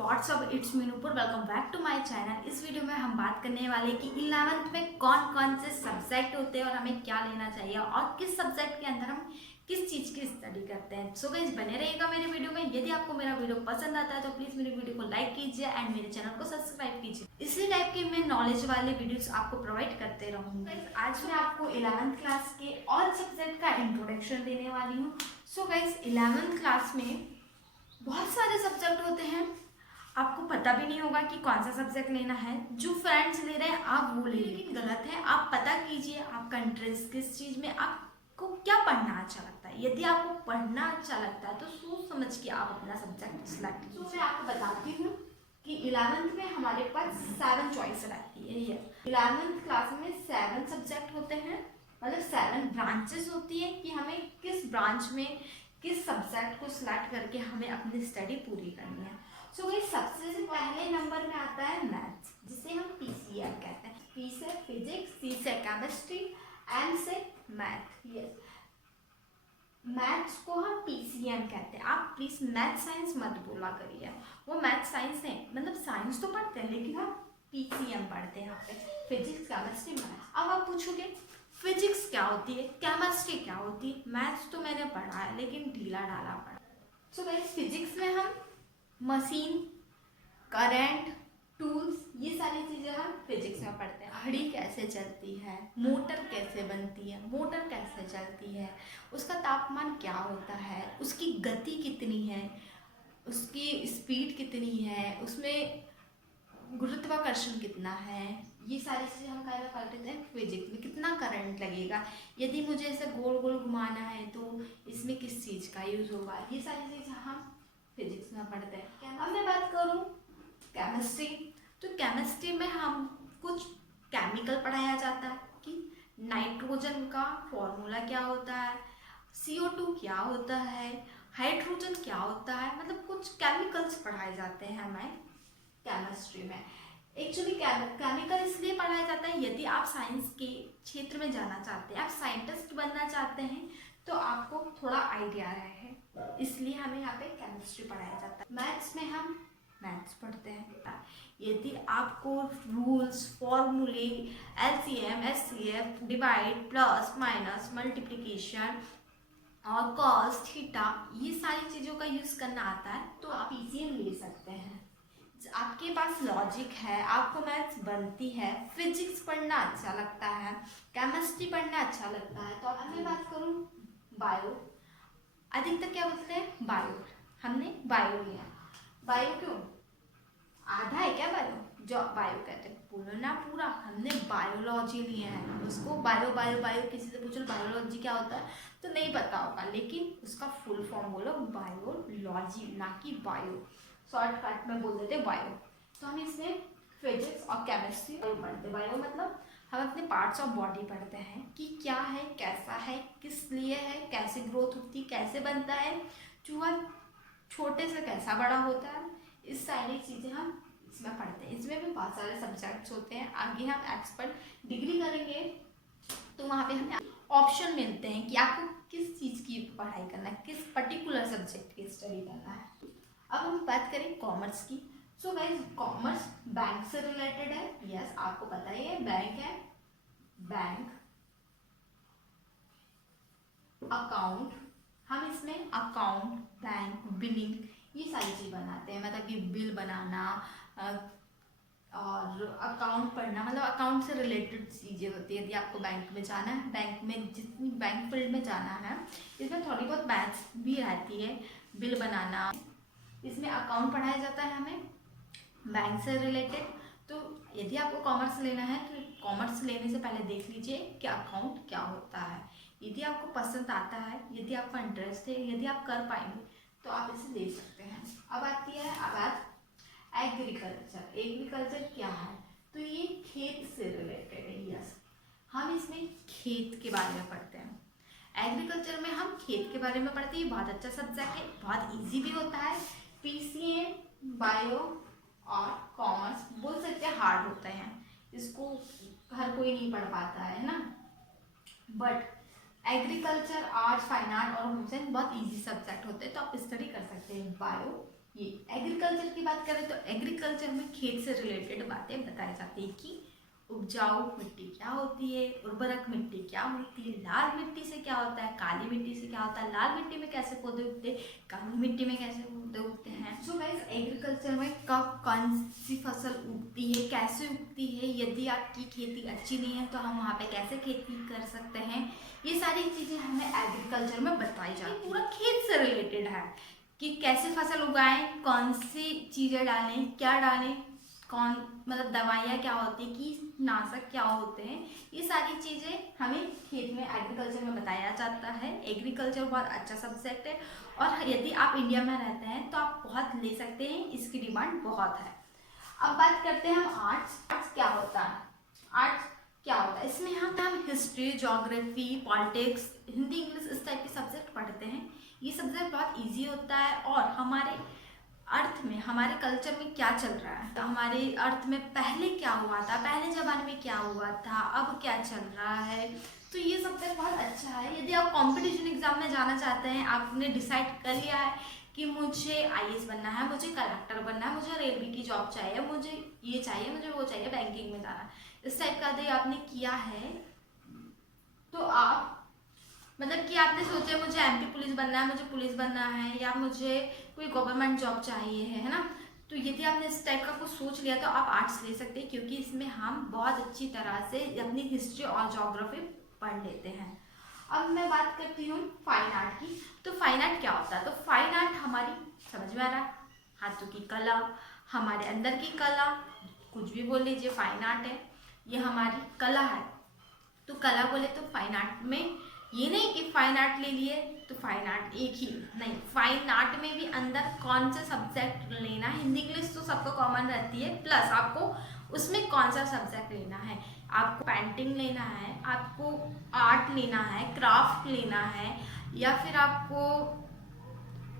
WhatsApp, it's me Nupur. Welcome back to my channel. इस video में हम बात करने वाले कि 11th में कौन कौन से सब्जेक्ट होते हैं और हमें क्या लेना चाहिए और किस सब्जेक्ट के अंदर हम किस चीज़ की स्टडी करते हैं। सो गाइस बने रहिएगा मेरे वीडियो में। यदि आपको मेरा वीडियो पसंद आता है तो प्लीज़ मेरे वीडियो को लाइक कीजिए एंड मेरे चैनल को सब्सक्राइब कीजिए। इसी टाइप के मैं नॉलेज वाले वीडियोस आपको प्रोवाइड करते रहूँगी। आज मैं आपको 11th क्लास के ऑल सब्जेक्ट का इंट्रोडक्शन देने वाली हूँ। सो गाइस 11th क्लास में बहुत सारे सब्जेक्ट होते हैं, आपको पता भी नहीं होगा कि कौन सा सब्जेक्ट लेना है। जो फ्रेंड्स ले रहे हैं आप वो ले, लेकिन गलत है। आप पता कीजिए आपका इंटरेस्ट किस चीज़ में, आपको क्या पढ़ना अच्छा लगता है। यदि आपको पढ़ना अच्छा लगता है तो सोच समझ के आप अपना सब्जेक्ट सिलेक्ट कीजिए। तो मैं आपको बताती हूँ कि 11th में हमारे पास 7 चॉइस रहती है। यस, 11th क्लास में 7 सब्जेक्ट होते हैं, मतलब 7 ब्रांचेस होती है कि हमें किस ब्रांच में किस सब्जेक्ट को सिलेक्ट करके हमें अपनी स्टडी पूरी करनी है। सो गाइस सबसे पहले नंबर में आता है मैथ्स, जिसे हम पीसीएम कहते हैं। पी से फिजिक्स, सी से केमिस्ट्री, एम से मैथ। यस, मैथ्स को हम पीसीएम कहते हैं। आप प्लीज मैथ साइंस मत बोला करिए, वो मैथ साइंस है, मतलब साइंस तो पढ़ते हैं लेकिन हम पीसीएम पढ़ते हैं यहाँ पे, फिजिक्स केमिस्ट्री मैथ। अब आप पूछोगे फिजिक्स क्या होती है, केमिस्ट्री क्या होती है। मैथ्स तो मैंने पढ़ा है लेकिन ढीला ढाला पढ़ा। सो गाइस फिजिक्स में हम मशीन, करंट, टूल्स, ये सारी चीज़ें हम फिजिक्स में पढ़ते हैं। घड़ी कैसे चलती है, मोटर कैसे बनती है, मोटर कैसे चलती है, उसका तापमान क्या होता है, उसकी गति कितनी है, उसकी स्पीड कितनी है, उसमें गुरुत्वाकर्षण कितना है, ये सारी चीज़ें हम क्या करते हैं फिजिक्स में। कितना करंट लगेगा, यदि मुझे ऐसे गोल गोल घुमाना है तो इसमें किस चीज़ का यूज़ होगा, ये सारी चीज़ें हम फिजिक्स में पढ़ते हैं। अब मैं बात करूँ केमिस्ट्री, तो केमिस्ट्री में हम कुछ केमिकल पढ़ाया जाता है कि नाइट्रोजन का फॉर्मूला क्या होता है, CO2 क्या होता है, हाइड्रोजन क्या होता है, मतलब कुछ केमिकल्स पढ़ाए जाते हैं हमें केमिस्ट्री में। एक्चुअली केमिकल इसलिए पढ़ाया जाता है यदि आप साइंस के क्षेत्र में जाना चाहते हैं, आप साइंटिस्ट बनना चाहते हैं तो आपको थोड़ा आइडिया रहे, इसलिए हमें यहाँ पे केमिस्ट्री पढ़ाया जाता है। मैथ्स में हम मैथ्स पढ़ते हैं। यदि आपको रूल्स, फॉर्मूले, LCM, SCF, divide, plus minus, multiplication और कॉस, थीटा, ये सारी चीज़ों का यूज़ करना आता है तो आप पीसीएम ले सकते हैं। आपके पास लॉजिक है, आपको मैथ्स बनती है, फिजिक्स पढ़ना अच्छा लगता है, केमिस्ट्री पढ़ना अच्छा लगता है, तो अब मैं बात करूँ बायो। अधिकतर क्या बोलते हैं बायो, हमने बायो लिया। बायो क्यों, आधा है क्या बायो, जो बायो कहते हैं, बोलो ना पूरा। हमने बायोलॉजी लिया है, उसको बायो बायो बायो किसी से पूछो बायोलॉजी क्या होता है तो नहीं पता होगा, लेकिन उसका फुल फॉर्म बोलो बायोलॉजी, ना कि बायो। शॉर्टकट में बोल देते बायो। तो हम इसमें फिजिक्स और केमिस्ट्री पढ़ते। बायो मतलब हम अपने पार्ट्स ऑफ बॉडी पढ़ते हैं कि क्या है, कैसा है, किस लिए है, कैसे ग्रोथ होती, कैसे बनता है, चूहा छोटे से कैसा बड़ा होता है, इस सारी चीज़ें हम इसमें पढ़ते हैं। इसमें भी बहुत सारे सब्जेक्ट्स होते हैं। आगे हम एक्सपर्ट डिग्री करेंगे तो वहाँ पे हमें ऑप्शन मिलते हैं कि आपको किस चीज़ की पढ़ाई करना है, किस पर्टिकुलर सब्जेक्ट की स्टडी करना है। अब हम बात करें कॉमर्स की। सो गाइस कॉमर्स बैंक से रिलेटेड है। यस, आपको पता ही है बैंक है, बैंक, अकाउंट, हम इसमें अकाउंट, बैंक, बिलिंग, ये सारी चीज़ बनाते हैं, मतलब कि बिल बनाना और अकाउंट पढ़ना, मतलब अकाउंट से रिलेटेड चीज़ें होती है। यदि आपको बैंक में जाना है, बैंक में जितनी बैंक फील्ड में जाना है, इसमें थोड़ी बहुत मैथ्स भी रहती है, बिल बनाना, इसमें अकाउंट पढ़ाया जाता है हमें बैंक से रिलेटेड। तो यदि आपको कॉमर्स लेना है तो कॉमर्स लेने से पहले देख लीजिए कि अकाउंट क्या होता है। यदि आपको पसंद आता है, यदि आपका इंटरेस्ट है, यदि आप कर पाएंगे तो आप इसे ले सकते हैं। अब आती है अब एग्रीकल्चर। एग्रीकल्चर क्या है, तो ये खेत से रिलेटेड है। यस, हम इसमें खेत के बारे में पढ़ते हैं। एग्रीकल्चर में हम खेत के बारे में पढ़ते हैं। बहुत अच्छा सब्जेक्ट है, बहुत इजी भी होता है। पीसीएम, बायो और कॉमर्स बोल सकते हैं हार्ड होते हैं, इसको हर कोई नहीं पढ़ पाता है ना। But agriculture, arts, fine art और होम साइंस बहुत इजी सब्जेक्ट होते हैं, तो आप स्टडी कर सकते हैं बायो ये एग्रीकल्चर की बात करें तो एग्रीकल्चर में खेत से रिलेटेड बातें बताई जाती है कि उपजाऊ मिट्टी क्या होती है, उर्वरक मिट्टी क्या होती है, लाल मिट्टी से क्या होता है, काली मिट्टी से क्या होता है, लाल मिट्टी में कैसे पौधे उगते हैं, काली मिट्टी में कैसे पौधे उगते हैं। सो गाइस, एग्रीकल्चर में कब कौन सी फसल उगती है, कैसे उगती है, यदि आपकी खेती अच्छी नहीं है तो हम वहाँ पे कैसे खेती कर सकते हैं, ये सारी चीज़ें हमें एग्रीकल्चर में बताई जाती है। पूरा खेत से रिलेटेड है कि कैसे फसल उगाएं, कौन सी चीज़ें डालें, क्या डालें, कौन मतलब दवाइयाँ क्या होती है, कीटनाशक क्या होते हैं, ये सारी चीज़ें हमें खेत में एग्रीकल्चर में बताया जाता है। एग्रीकल्चर बहुत अच्छा सब्जेक्ट है और यदि आप इंडिया में रहते हैं तो आप बहुत ले सकते हैं, इसकी डिमांड बहुत है। अब बात करते हैं हम आर्ट्स। आर्ट्स क्या होता है? आर्ट्स क्या होता है? इसमें हम history, geography, politics, Hindi, English इस टाइप के सब्जेक्ट पढ़ते हैं। ये सब्जेक्ट बहुत ईजी होता है और हमारे अर्थ में, हमारे कल्चर में क्या चल रहा है, तो हमारे अर्थ में पहले क्या हुआ था, पहले ज़माने में क्या हुआ था, अब क्या चल रहा है, तो ये सब्जेक्ट बहुत अच्छा है। यदि आप कंपटीशन एग्जाम में जाना चाहते हैं, आपने डिसाइड कर लिया है कि मुझे आईएएस बनना है, मुझे कलेक्टर बनना है, मुझे रेलवे की जॉब चाहिए, मुझे ये चाहिए, मुझे वो चाहिए, बैंकिंग में जाना है, इस टाइप का यदि आपने किया है तो आप मतलब कि आपने सोचा मुझे एमपी पुलिस बनना है, मुझे पुलिस बनना है, या मुझे कोई गवर्नमेंट जॉब चाहिए है ना, तो यदि आपने इस टाइप का कुछ सोच लिया तो आप आर्ट्स ले सकते हैं, क्योंकि इसमें हम बहुत अच्छी तरह से अपनी हिस्ट्री और ज्योग्राफी पढ़ लेते हैं। अब मैं बात करती हूँ फाइन आर्ट की। तो फाइन आर्ट क्या होता है? तो फाइन आर्ट हमारी, समझ में आ रहा है, हाथों की कला, हमारे अंदर की कला, कुछ भी बोल लीजिए, फाइन आर्ट है, ये हमारी कला है। तो कला बोले तो फाइन आर्ट में ये नहीं कि फाइन आर्ट ले लिए तो फाइन आर्ट एक ही, नहीं, फाइन आर्ट में भी अंदर कौन सा सब्जेक्ट लेना है, हिंदी इंग्लिश तो सबको कॉमन रहती है, प्लस आपको उसमें कौन सा सब्जेक्ट लेना है, आपको पेंटिंग लेना है, आपको आर्ट लेना है, क्राफ्ट लेना है, या फिर आपको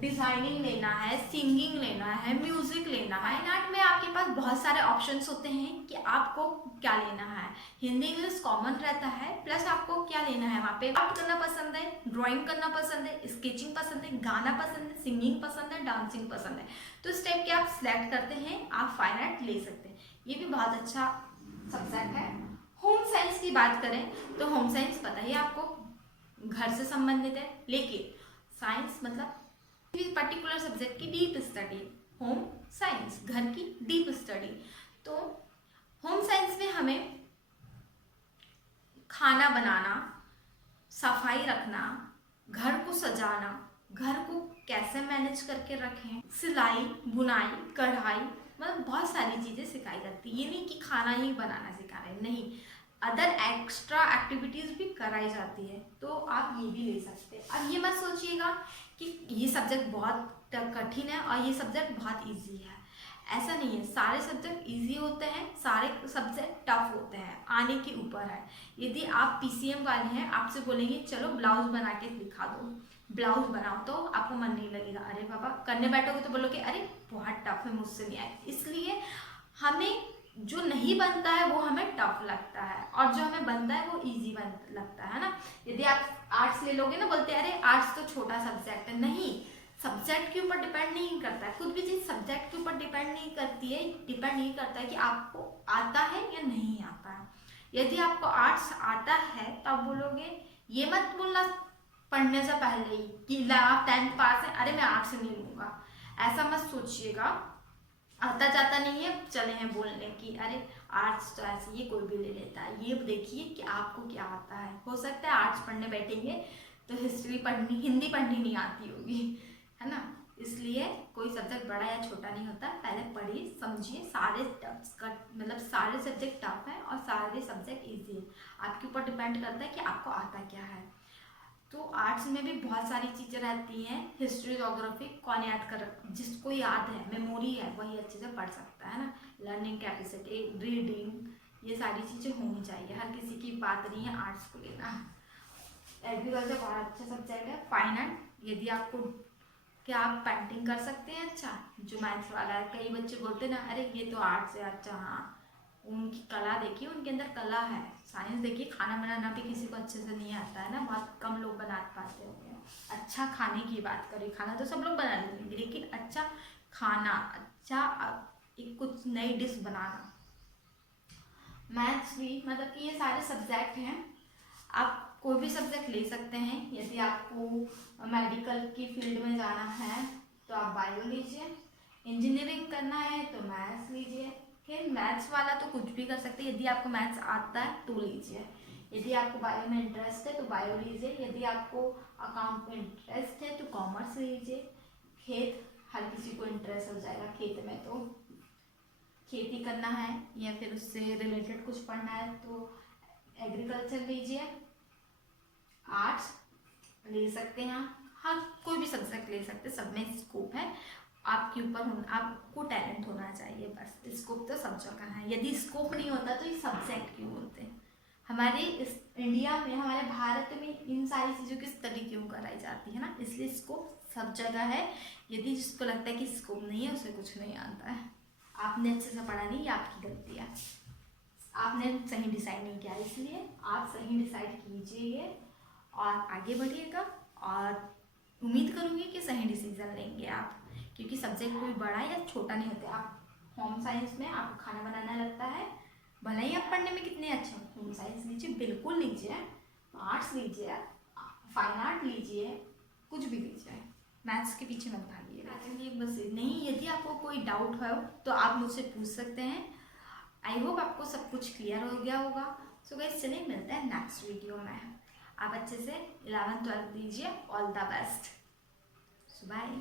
डिजाइनिंग लेना है, सिंगिंग लेना है, म्यूजिक लेना है। फाइन आर्ट में आपके पास बहुत सारे ऑप्शंस होते हैं कि आपको क्या लेना है। हिंदी इंग्लिश कॉमन रहता है, प्लस आपको क्या लेना है, वहाँ पे आर्ट करना पसंद है, ड्राइंग करना पसंद है, स्केचिंग पसंद है, गाना पसंद है, सिंगिंग पसंद है, डांसिंग पसंद है, तो इस टाइप के आप सिलेक्ट करते हैं, आप फाइन आर्ट ले सकते हैं। ये भी बहुत अच्छा सब्जेक्ट है। होम साइंस की बात करें तो होम साइंस पता ही आपको घर से संबंधित है, लेकिन साइंस मतलब पर्टिकुलर सब्जेक्ट की डीप स्टडी, होम साइंस घर की डीप स्टडी। तो होम साइंस में हमें खाना बनाना, सफाई रखना, घर को सजाना, घर को कैसे मैनेज करके रखें, सिलाई, बुनाई, कढ़ाई, मतलब बहुत सारी चीज़ें सिखाई जाती है। ये नहीं कि खाना ही बनाना सिखा रहे, नहीं, अदर एक्स्ट्रा एक्टिविटीज़ भी कराई जाती है, तो आप ये भी ले सकते हैं। अब ये मत सोचिएगा कि ये सब्जेक्ट बहुत कठिन है और ये सब्जेक्ट बहुत इजी है, ऐसा नहीं है। सारे सब्जेक्ट इजी होते हैं, सारे सब्जेक्ट टफ होते हैं, आने के ऊपर है। यदि आप पीसीएम वाले हैं, आपसे बोलेंगे चलो ब्लाउज बना के दिखा दो, ब्लाउज बनाओ, तो आपको मन नहीं लगेगा, अरे बाबा करने बैठोगे तो बोलोगे अरे बहुत टफ है, मुझसे नहीं आए। इसलिए हमें जो नहीं बनता है वो हमें टफ लगता है, और जो हमें बनता है वो इजी लगता है ना। यदि आप आर्ट्स ले लोगे ना, बोलते हैं अरे आर्ट्स तो छोटा सब्जेक्ट है, नहीं, सब्जेक्ट के ऊपर डिपेंड नहीं करता है, कुछ भी चीज़ सब्जेक्ट के ऊपर डिपेंड नहीं करती है, डिपेंड नहीं करता है कि आपको आता है या नहीं आता है। यदि आपको आर्ट्स आता है तो आप बोलोगे, ये मत बोलना पढ़ने से पहले ही कि आप 10th पास है, अरे मैं आर्ट्स नहीं लूँगा, ऐसा मत सोचिएगा। आता जाता नहीं है चले हैं बोलने की अरे आर्ट्स तो ऐसे ही कोई भी ले लेता है, ये देखिए कि आपको क्या आता है। हो सकता है आर्ट्स पढ़ने बैठेंगे तो हिस्ट्री पढ़नी, हिंदी पढ़नी नहीं आती होगी, है ना। इसलिए कोई सब्जेक्ट बड़ा या छोटा नहीं होता, पहले पढ़िए समझिए, सारे मतलब सारे सब्जेक्ट टफ है और सारे सब्जेक्ट ईजी है, आपके ऊपर डिपेंड करता है कि आपको आता क्या है। तो आर्ट्स में भी बहुत सारी चीज़ें रहती हैं, हिस्ट्री, ज्योग्राफी कौन याद कर, जिसको याद है, मेमोरी है, वही अच्छे से पढ़ सकता है ना। लर्निंग कैपेसिटी, रीडिंग, ये सारी चीज़ें होनी चाहिए, हर किसी की बात नहीं है आर्ट्स को लेना। एग्रीकल्चर बहुत अच्छा सब्जेक्ट है। फाइन आर्ट यदि आपको, क्या आप पेंटिंग कर सकते हैं अच्छा, जो मैथ्स वाला है, कई बच्चे बोलते हैं ना अरे ये तो आर्ट्स है, अच्छा हाँ, उनकी कला देखिए, उनके अंदर कला है। साइंस देखिए, खाना बनाना भी किसी को अच्छे से नहीं आता है ना, बहुत कम लोग बना पाते होंगे। अच्छा खाने की बात करें, खाना तो सब लोग बना लेंगे, लेकिन अच्छा खाना अच्छा, एक कुछ नई डिश बनाना। मैथ्स भी, मतलब कि ये सारे सब्जेक्ट हैं। आप कोई भी सब्जेक्ट ले सकते हैं। यदि आपको मेडिकल की फील्ड में जाना है तो आप बायो लीजिए, इंजीनियरिंग करना है तो मैथ्स लीजिए। फिर मैथ्स वाला तो कुछ भी कर सकते हैं। यदि आपको मैथ्स आता है तो लीजिए, यदि आपको बायो में इंटरेस्ट है तो बायो लीजिए, यदि आपको अकाउंट में इंटरेस्ट है तो कॉमर्स लीजिए। खेत, हर किसी को इंटरेस्ट हो जाएगा खेत में, तो खेती करना है या फिर उससे रिलेटेड कुछ पढ़ना है तो एग्रीकल्चर लीजिए। आर्ट्स ले सकते हैं, हाँ कोई भी सब्जेक्ट ले सकते हैं, सब में स्कोप है। आपके ऊपर होना, आपको टैलेंट होना चाहिए बस। स्कोप तो सब जगह है। यदि स्कोप नहीं होता तो ये सब्जेक्ट क्यों होते हैं? हमारे इस इंडिया में, हमारे भारत में इन सारी चीज़ों की स्टडी क्यों कराई जाती है ना, इसलिए स्कोप सब जगह है। यदि जिसको लगता है कि स्कोप नहीं है उसे कुछ नहीं आता है। आपने अच्छे से पढ़ा नहीं, ये आपकी गलती है। आपने सही डिसाइड नहीं किया, इसलिए आप सही डिसाइड कीजिए और आगे बढ़िएगा। और उम्मीद करूँगी कि सही डिसीजन लेंगे आप, क्योंकि सब्जेक्ट कोई बड़ा या छोटा नहीं होता। आप होम साइंस में आपको खाना बनाना लगता है, भले ही आप पढ़ने में कितने अच्छे हो, होम साइंस लीजिए, बिल्कुल लीजिए। आर्ट्स लीजिए, फाइन आर्ट लीजिए, कुछ भी लीजिए, मैथ्स के पीछे मत भागिएगा। चलिए बस नहीं, यदि आपको कोई डाउट हो तो आप मुझसे पूछ सकते हैं। आई होप आपको सब कुछ क्लियर हो गया होगा। सो गाइस चलिए मिलते हैं नेक्स्ट वीडियो में। आप अच्छे से 11th 12th दीजिए। All the best. So bye.